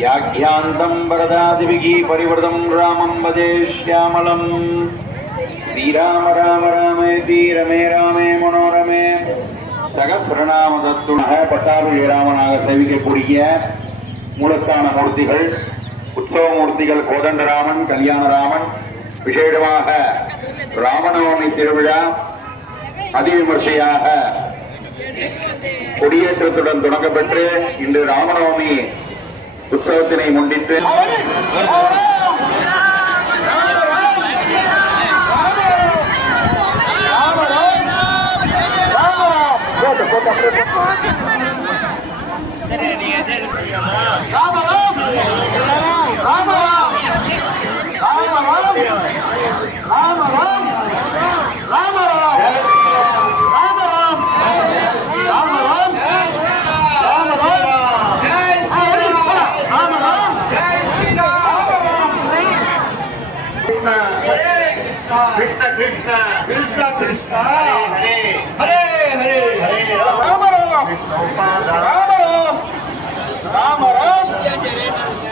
याख्यान्तं वरदादिभिः परिवृतं रामं वदे श्यामलम् श्रीराम राम रामेति रमे ராமே மனோரமே சகசிரநாம தத்துணக பட்டாபி ராமனாக சேவிக்கக்கூடிய மூலஸ்தான மூர்த்திகள் உற்சவ மூர்த்திகள் கோதண்டராமன் கல்யாணராமன் விசேஷமாக ராமநவமி திருவிழா அதிவிமர்சையாக கொடியேற்றத்துடன் தொடங்கப்பெற்று இன்று ராமநவமி உற்சவத்தினை முன்னிட்டு கிருஷ்ணா. ஹரே கிருஷ்ணா கிருஷ்ண. கிருஷ்ணா கிருஷ்ண. கிருஷ்ணா ஹரே. ஹரே ஹரே. ஹரே ராம. ராம ராம. ராம ராம.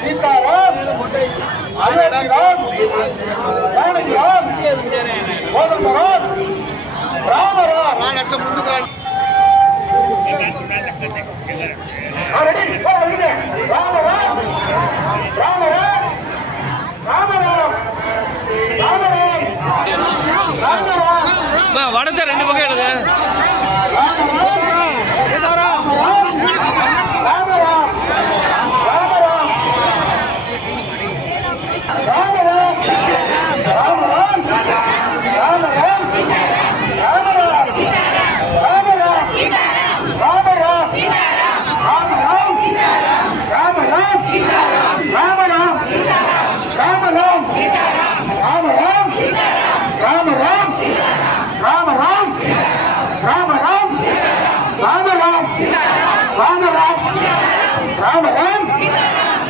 சீதாராம். அயோத்திராம் ராமகிராம் கோதம்பராம். ராம ராம். நான் முந்துக்கு ராம் ராம ராம. வடத்தை ரெண்டு பக்கம்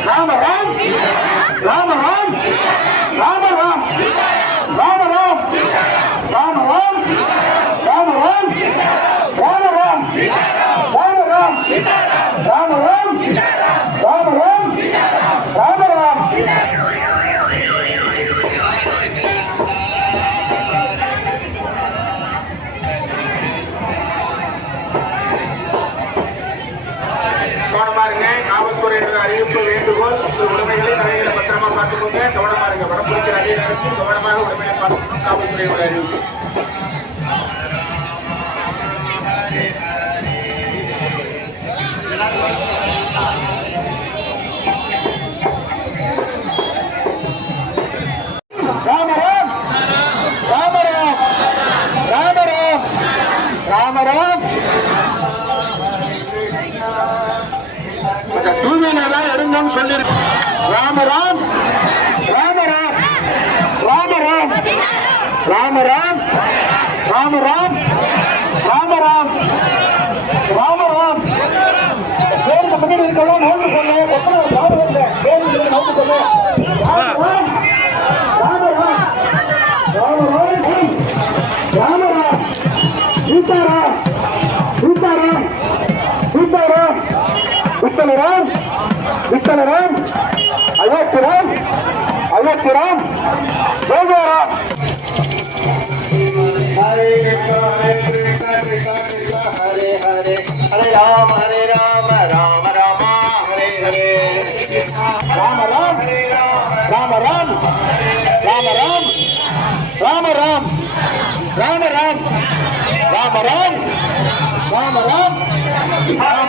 ராம ராம் ராம ராம் ராம ராம் ராம ராம் ராம ராம் ராம ராம் ராம ராம் ராம ராம் ராம ராம் ராம ராம் ராம ராம் அறிவிப்பு வேண்டும் போல் உங்கள் உடைமைகளை நகைகளை பத்திரமா பார்த்துக்கோங்க. கவனமா இருங்க. வடம் பிடிக்கிற அதே நேரத்தில் கவனமாக உடைமையை பார்த்துக்கணும். காவல்துறையோட அறிவிப்பு Ram Ram டூ தான் எடுங்கன்னு சொல்லியிருக்கோம் ராமராம் ராமராம் ராமராம் ராமராம் ராமராம் ராமராம் ராமராம். வேறு பக்கத்தில் இருக்கலாம் நோட்டு சொன்னேன் கொத்தனார் ராமராம் ராமராம் ராமராம் ராமராம். சீதாராம் விட்டலராம் விட்டலராம் அயோத்திராம் அயோத்திராம் ஜோஜாராம் ஹரே கிருஷ்ணா ஹரே கிருஷ்ணா கிருஷ்ணா கிருஷ்ணா ஹரே ஹரே ஹரே ராம ஹரே ராம ராம ராம ஹரே ஹரே ராம ராம் ராம ராம் ராம ராம் ராம ராம் ராம ராம் ராம ராம் ராம ராம் ராம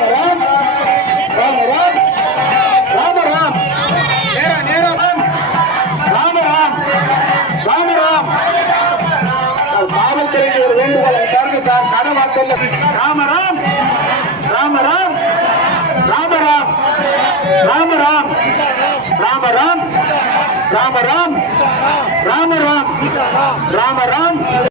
செல்லும் ராமராம் ராமராம் ராமராம் ராமராம் ராமராம் ராமராம் ராமராம் ராமராம்